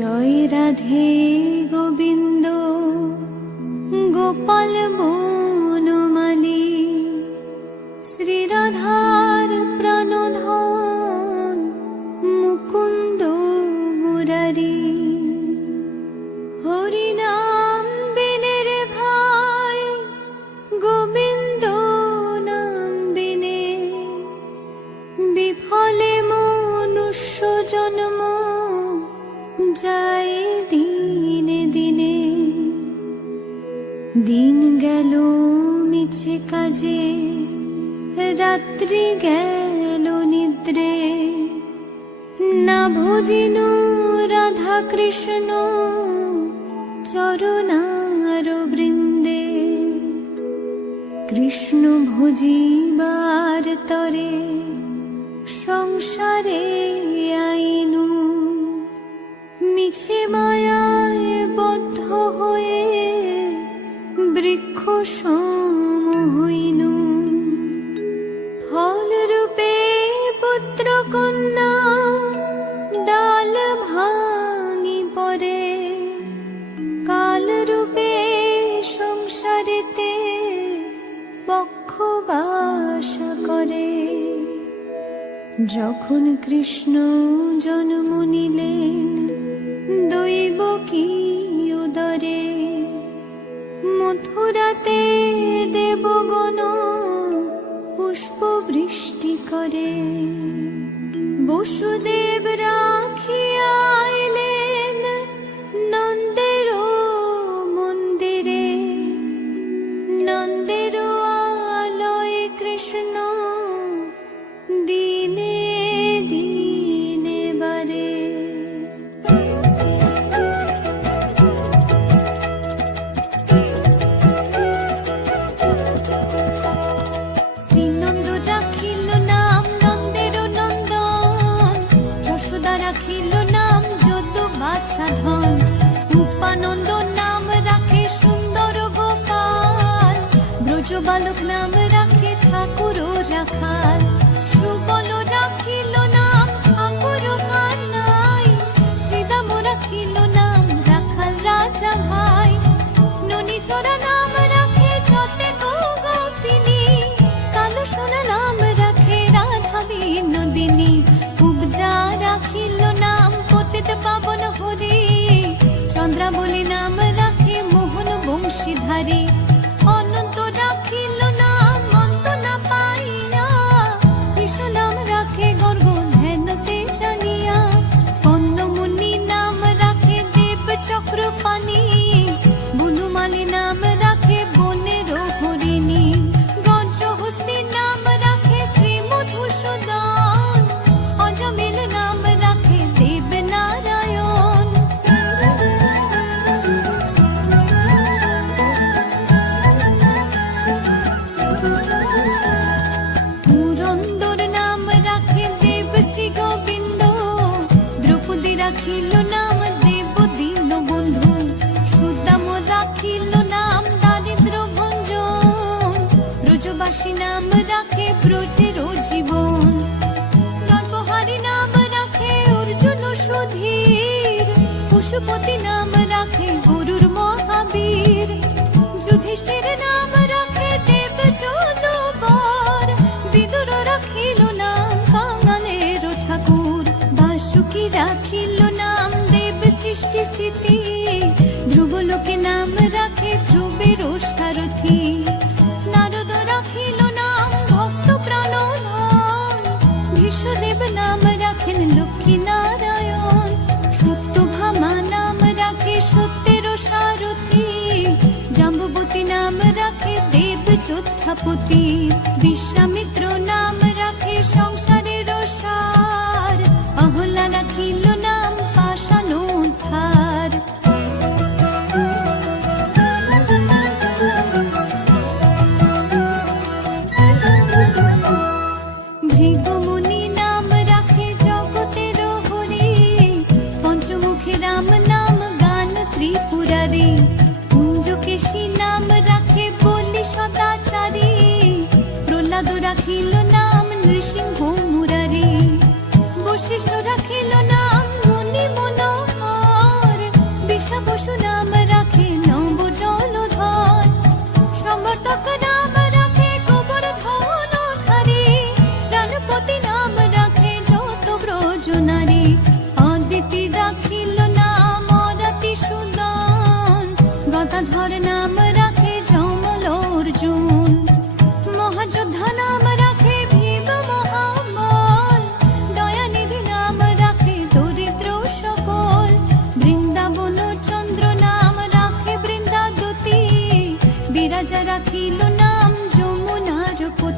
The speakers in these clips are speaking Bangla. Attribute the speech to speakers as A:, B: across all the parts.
A: জয় রাধে গোবিন্দ গোপাল বনমালী শ্রীরাধার প্রাণধন মুকুন্দ মুরারী। ভজিনু রাধা কৃষ্ণ চরণার বৃন্দে। কৃষ্ণ ভজিবার তরে, সংসারে আইনু। মিছে মায়ায় বদ্ধ হয়ে বৃক্ষ হইনু। ফল রূপে পুত্র কন্যা যখন কৃষ্ণ জন্ম নিলেন দৈব কি উদরে? মথুরাতে দেবগণ পুষ্পবৃষ্টি করে। বসুদেব রাখিয়া বালক নাম রাখে ঠাকুর রাখাল। সুবল রাখিল নাম ঠাকুর কানাই শ্রীদাম রাখিল নাম রাখাল রাজা ভাই। নাম রাখে যতে গোপিনী কালো সোনা নাম রাখে উপজা রাখিল নাম পতিত পাবন হরি। চন্দ্রাবলী নাম Medaki. প্রজাপতি বিশ্বামিত্র বসু নাম রাখে নব জলধর সমর্থক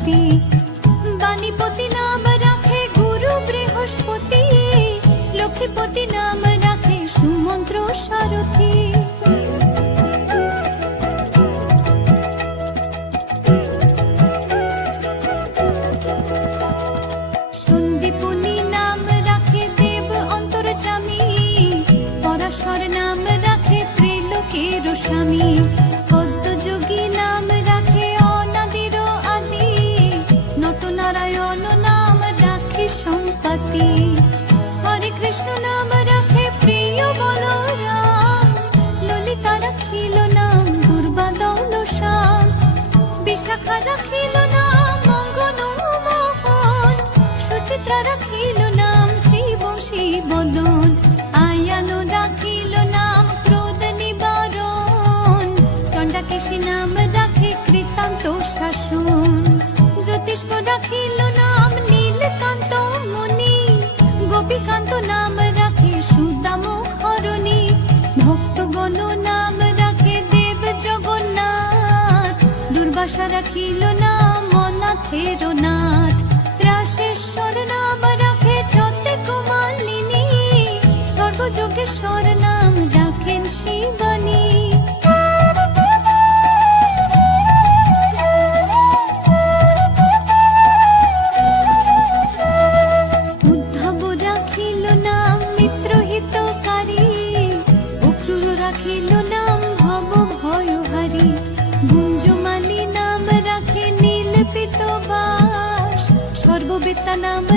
A: পতি বাণীপতি নাম রাখে গুরু বৃহস্পতি লক্ষ্মীপতি নাম শিবদন আয়ানো রাখিল নাম ক্রোধ নিবারণ। নাম রাখে কৃতান্ত রাখিল নাম নীলকান্ত মুনি। সুদাম ভক্তগণ নাম রাখে দেব জগন্নাথ। নাথ।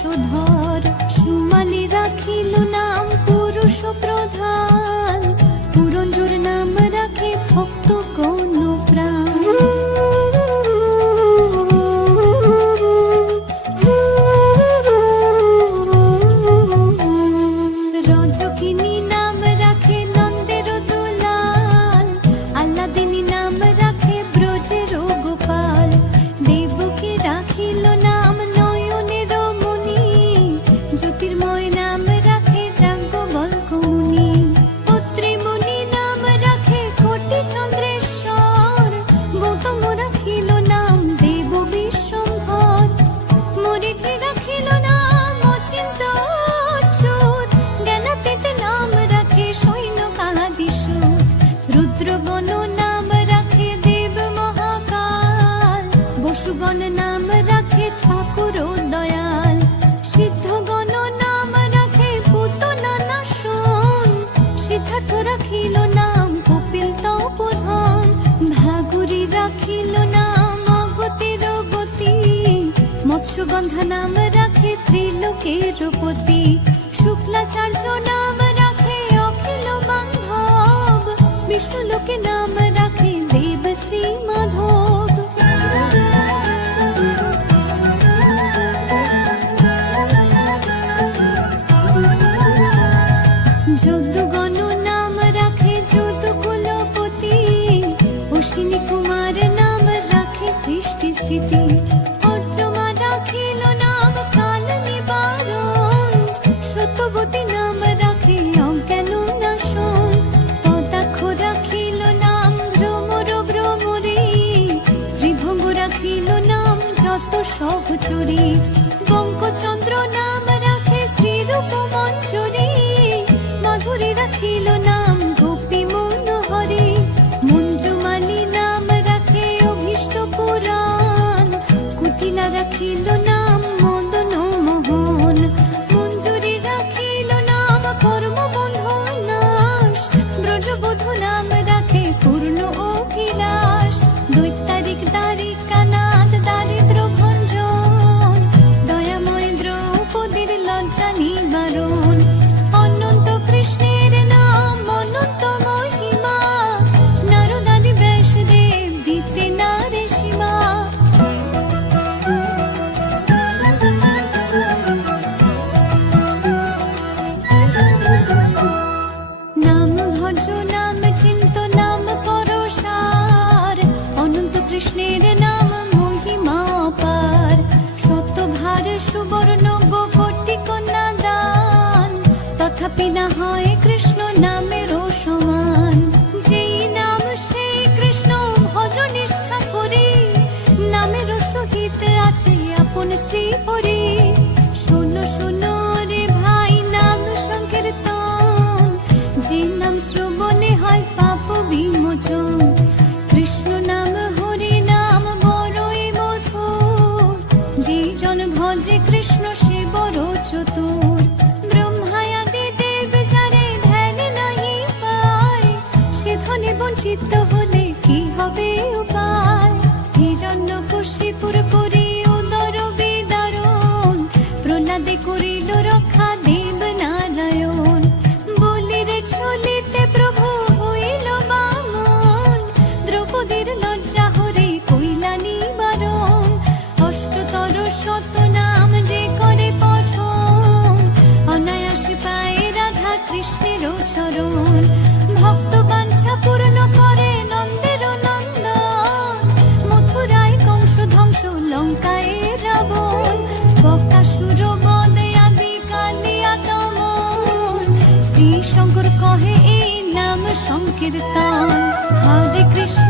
A: শশধর মৎস্যগন্ধা নাম রাখে ত্রিলোকের পতি শুক্লাচার্য নাম রাখে অখিল বান্ধব। বিষ্ণু লোকে নাম রাখে দেব শ্রী মাধব। যদুগণ নাম রাখে যদুকুলপতি। অশ্বিনী কুমার নাম রাখে সৃষ্টি স্থিতি বঙ্কচন্দ্র নাম রাখে শ্রীরূপ মঞ্জুরি মাধুরী রাখিল নাম গোপী মনোহরি। মঞ্জুমালি নাম রাখে অভীষ্ট কুটিলা রাখিল বঞ্চিত হলে কি হবে উপায়? এই জন্য কশিপুর করি উদর বিদারণ প্রহ্লাদে করিল রক্ষা দেব নারায়ণ। বলিরে চলিতে প্রভু হইল বামন। দ্রৌপদীর লজ্জা হরে কইলা নিবারণ অষ্টতর শত নাম যে করে পঠন। অনায়াসে পায়ে রাধা কৃষ্ণের চরণ। ভক্ত বাঞ্ছা পূর্ণ সংকীর্তন হরে কৃষ্ণ।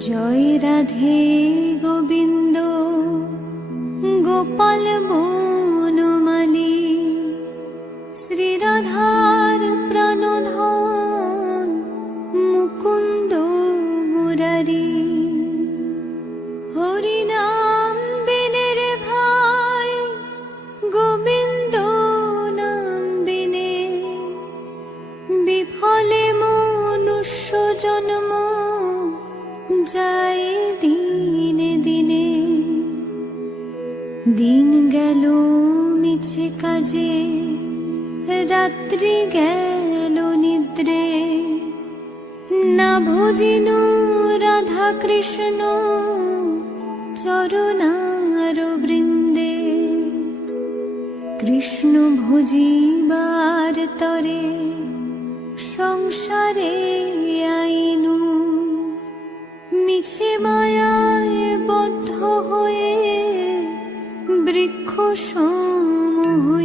A: জয় রাধে। রাত্রি গেল নিদ্রে। না ভোজিন রাধা কৃষ্ণ চরণার বৃন্দে। কৃষ্ণ ভোজিবার তরে সংসারে আইনু। মিছে মায়ায় বদ্ধ হয়ে বৃক্ষ সং